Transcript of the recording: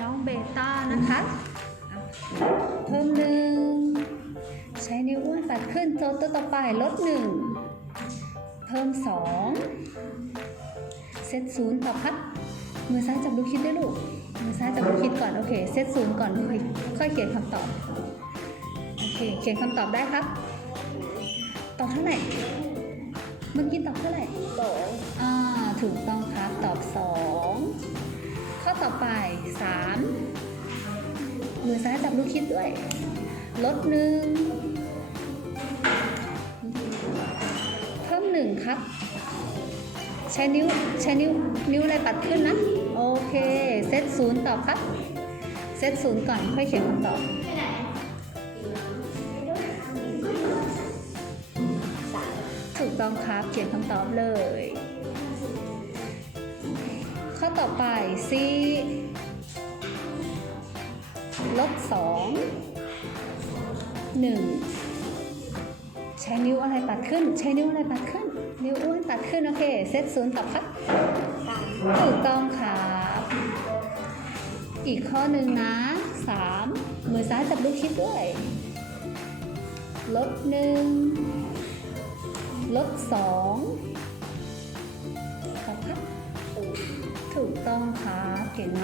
น้องเบต้านะคะ เพิ่มหนึ่ง ใช้นิ้วอ้วนปัดขึ้นโจทย์ตัวต่อไปลดหนึ่ง เพิ่มสองเซตศูนย์ต่อครับ มือซ้ายจับลูกคิดด้วยลูก มือซ้ายจับลูกคิดก่อน โอเค เซตศูนย์ก่อนค่อยค่อยเขียนคำตอบ โอเค เขียนคำตอบได้ครับ ตอบเท่าไหร่ เมื่อกี้ตอบเท่าไหร่ ต่อไปสามมือซ้ายจับลูกคิดด้วย ลดหนึ่งเพิ่มหนึ่งครับ ใช้นิ้วใช้นิ้วนิ้วอะไรปัดขึ้นนะ โอเค เซตศูนย์ตอบครับ เซตศูนย์ก่อนค่อยเขียนคำตอบถูกต้องครับ เขียนคำตอบเลย ต่อไป C ลบสองหนึ่งใช้นิ้วอะไรปัดขึ้น ใช้นิ้วอะไรปัดขึ้น นิ้วอ้วนปัดขึ้น โอเค เซตศูนย์ตอบครับถูกต้องครับอีกข้อหนึ่งนะสามมือซ้ายจับลูกคิดด้วย ลบหนึ่งลบสองตอบครับ ถูกต้องค่ะเก่งมา